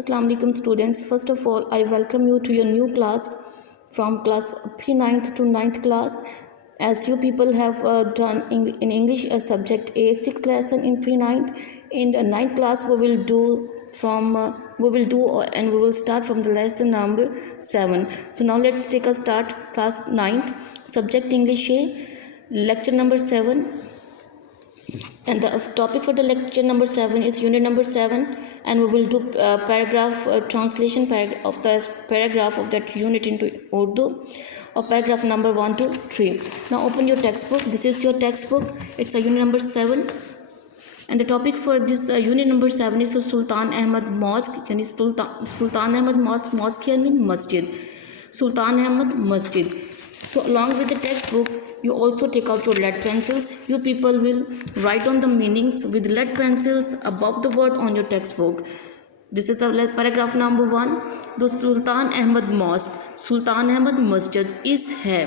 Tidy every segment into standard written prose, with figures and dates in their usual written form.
Assalamu alaikum students. First of all, I welcome you to your new class from class P9th to 9th class. As you people have done in English subject A 6 lesson in P9th. In the 9th class we will do and we will start from the lesson number 7. So now let's take a start. Class 9th subject English A, lecture number 7. And the topic for the lecture number 7 is unit number 7, and we will do translation of the paragraph of that unit into Urdu, or paragraph number 1 to 3. Now open your textbook. This is your textbook. It's a unit number 7, and the topic for this unit number 7 is Sultan Ahmad Mosque. Yani Sultan Ahmad Mosque here means masjid. Sultan Ahmad Masjid. So along with the textbook, you also take out your lead pencils. You people will write on the meanings with lead pencils above the word on your textbook. This is the paragraph number 1. The Sultan Ahmad Mosque, Sultan Ahmad Masjid is है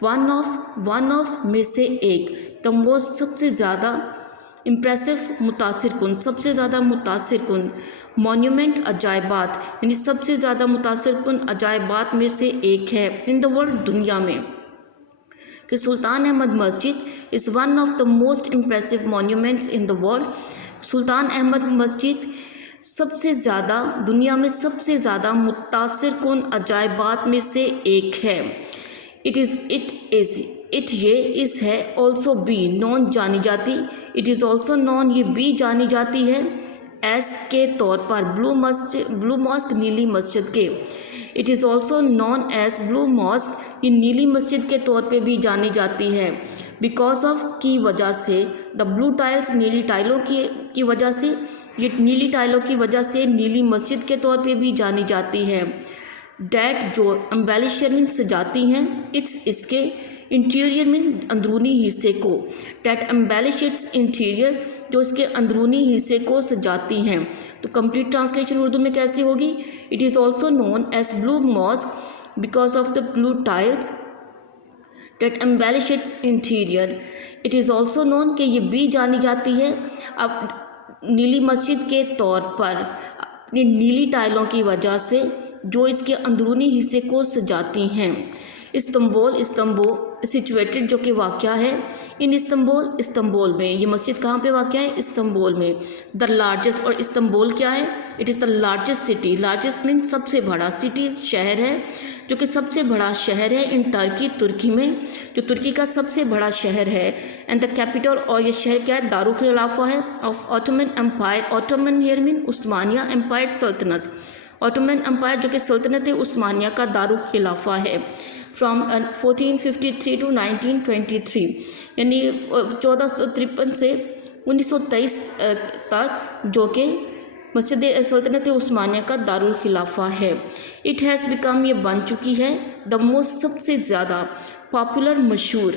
one of में से एक, the most सबसे ज़्यादा impressive मुतासिर कुन, सबसे ज़्यादा मुतासिर कुन मॉन्यूमेंट अजायबात, यानी सबसे ज़्यादा मुतासिर कुन अजायबात में से एक है इन द वर्ल्ड, दुनिया में. कि सुल्तान अहमद मस्जिद is one of the most impressive monuments in the world. Sultan Ahmed मस्जिद सबसे ज़्यादा दुनिया में सबसे ज़्यादा मुतासिर कुन अजायबात में से एक है. ये इस है ऑल्सो बी नॉन जानी जाती. इट इज़ ऑल्सो नॉन, ये बी जानी जाती है एस के तौर पर, ब्लू मॉस्क नीली मस्जिद के. It is also known as blue mosque, ये नीली मस्जिद के तौर पे भी जानी जाती है. बिकॉज ऑफ की वजह से, द ब्लू टाइल्स नीली टाइलों की वजह से, ये नीली टाइलों की वजह से नीली मस्जिद के तौर पे भी जानी जाती है. डैट जो एम्बेलिशर मीन सजाती हैं, इट्स इसके, इंटीरियर मीन अंदरूनी हिस्से को, डैट एम्बेलिश इट्स इंटीरियर जो इसके अंदरूनी हिस्से को सजाती हैं. तो कंप्लीट ट्रांसलेशन उर्दू में कैसी होगी? It is also known as blue mosque because of the blue tiles that embellish its interior. It is also known कि ये भी जानी जाती है अब नीली मस्जिद के तौर पर अपनी नीली टाइलों की वजह से जो इसके अंदरूनी हिस्से को सजाती हैं. इस्तंबुल सिचुएटेड जो कि वाक़या है इन इस्तंबुल में. ये मस्जिद कहाँ पे वाक़या है? इस्तंबुल में. द लार्जेस्ट, और इस्तंबुल क्या है? It is the largest city. Largest mean सबसे बड़ा, सिटी शहर है जो कि सबसे बड़ा शहर है इन तुर्की में, जो तुर्की का सबसे बड़ा शहर है. एंड द कैपिटल, और ये शहर क्या है? दारुल खिलाफा है of Ottoman Empire. Ottoman here mean उस्मानिया एम्पायर, सल्तनत. ऑटोमन एम्पायर जो कि सल्तनत उस्मानिया का दारुल खिलाफा है. फ्रॉम 1453 टू 1923, यानी 1453 से 1923 तक, जो कि मस्जिद सल्तनत उस्मानिया का दारुल खिलाफा है. इट हैज़ बिकम, ये बन चुकी है, द मोस्ट सबसे ज़्यादा पॉपुलर मशहूर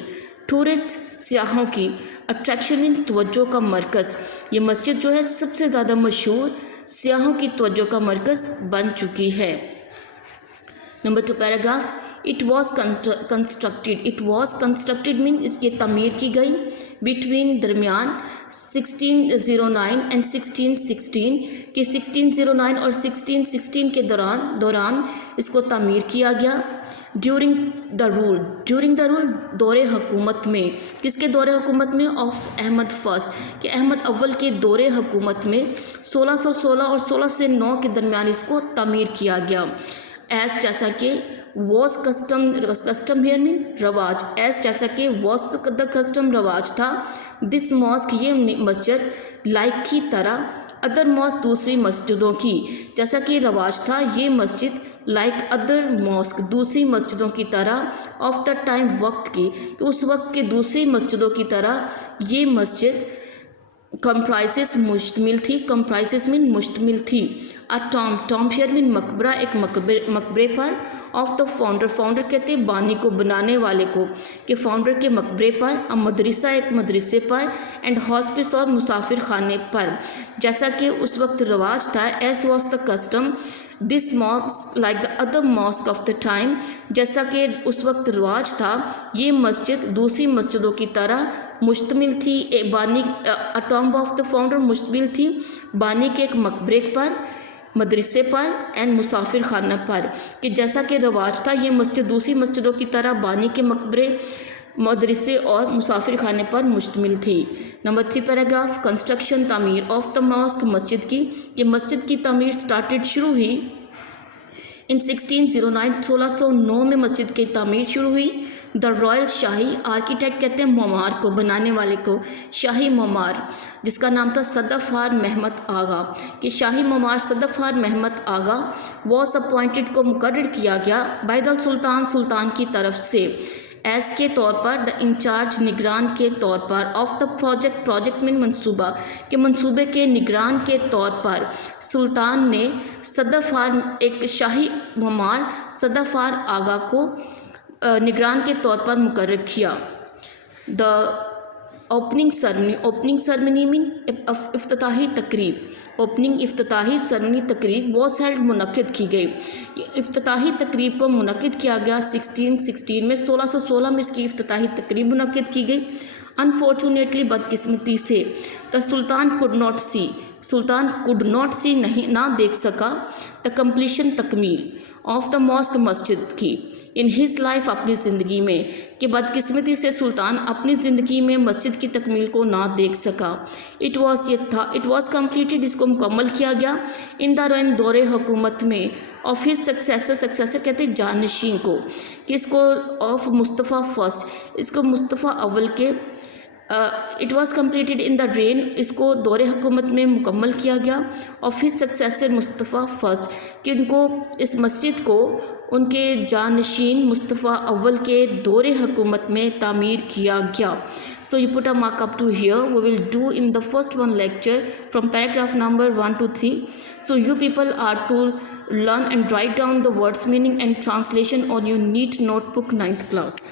टूरिस्ट सियाहों की अट्रैक्शन इन तवज्जो का मरकज़. ये मस्जिद जो है सबसे ज़्यादा मशहूर सियाहों की तवज्जो का मरकज़ बन चुकी है. Number 2 paragraph. It was constructed mean इसकी तमीर की गई बिटवीन दरमियान 1609 एंड 1616 कि 1609 और 1616 के दौरान इसको तमीर किया गया. ड्यूरिंग द रूल दौरे हुकूमत में, किसके दौरे हुकूमत में? ऑफ अहमद फर्स्ट, कि अहमद अव्वल के दौरे हुकूमत में 1616 और 16 से 9 के दरमियान इसको तमीर किया गया. एज जैसा कि वॉज कस्टम हियर मीन रवाज, एज जैसा कि वॉज द कस्टम रवाज था. दिस मॉस्क, ये मस्जिद, लाइक की तरह अदर मॉस्क दूसरी मस्जिदों की, जैसा कि रवाज था ये मस्जिद लाइक अदर मॉस्क दूसरी मस्जिदों की तरह, ऑफ द टाइम वक्त की, तो उस वक्त के दूसरी मस्जिदों की तरह ये मस्जिद कंप्राइजेस मुश्तमिल थी. कंप्राइजेस मीन मुश्तमिल थी. अ टॉम हियर मीन मकबरा, एक मकबरे पर, ऑफ द फाउंडर कहते हैं बानी को, बनाने वाले को, कि फाउंडर के मकबरे पर. अ मदरसा, एक मदरसे पर. एंड हॉस्पिस, और मुसाफिर खाने पर, जैसा कि उस वक्त रवाज था. As was the custom this mosque like the other mosque of the time, जैसा कि उस वक्त रवाज था ये मस्जिद दूसरी मस्जिदों की तरह मुश्तमिल थी. बानी, अ टॉम्ब ऑफ द फाउंडर, मुश्तमिल थी बानी के एक मकबरे पर. मदरसे पर एंड मुसाफिर खाना पर, कि जैसा कि रवाज था ये मस्जिद दूसरी मस्जिदों की तरह बानी के मकबरे, मदरसे और मुसाफिर खाने पर मुश्तमिल थी। नंबर 3 पैराग्राफ, कंस्ट्रक्शन तामीर ऑफ द मॉस्क, मस्जिद की, ये मस्जिद की तामीर स्टार्टेड शुरू हुई इन 1609, 1609 में मस्जिद की तामीर शुरू हुई। द रॉयल शाही आर्किटेक्ट कहते हैं मोमार को, बनाने वाले को शाही मोमार, जिसका नाम था सदफ़ार महमद आगा, कि शाही मोमार सदफ़ार महमद आगा वॉस अपॉइंटेड को मुकर्रर किया गया बाय द सुल्तान, सुल्तान की तरफ से, एस के तौर पर, द इंचार्ज निगरान के तौर पर, ऑफ द प्रोजेक्ट, प्रोजेक्ट में मंसूबा के मंसूबे के निगरान के तौर पर सुल्तान ने सदफ़ार, एक शाही मोमार सदफ़ार आगा को निगरान के तौर पर मुकर्रर किया। द ओपनिंग सरमनी मीन इफ्तिताही तकरीब, ओपनिंग इफ्तिताही सरमनी तकरीब वॉस हेल्ड मुनक्किद की गई, इफ्तिताही तकरीब को मुनक्किद किया गया 1616 में, 1616 में इसकी इफ्तिताही तकरीब मुनक्किद की गई। अनफॉर्चुनेटली, बदकिस्मती से, the Sultan could not see, Sultan could not see नहीं ना देख सका, द कम्प्लीशन तकमील ऑफ द मॉस्क मस्जिद की इन हिज लाइफ, अपनी ज़िंदगी में, कि बदकिस्मती से सुल्तान अपनी ज़िंदगी में मस्जिद की तकमील को ना देख सका। इट वॉज कम्प्लीटेड, इसको मुकम्मल किया गया इन द रेन, दौरे हुकूमत में, ऑफ हिज सक्सेसर कहते हैं जानशीन को, कि इसको ऑफ मुस्तफ़ा फर्स्ट, इसको मुस्तफ़ा अव्वल के, it was completed in the rain, इसको दौरे हुकूमत में मुकम्मल किया गया, of his successor Mustafa first, कि उनको इस मस्जिद को उनके जानशीन मुस्तफ़ा अव्वल के दौरे हुकूमत में तामीर किया गया। So you put a mark up to here, we will do in the first one lecture from paragraph number 1 to 3. So you people are to learn and write down the words meaning and translation on your neat notebook 9th class.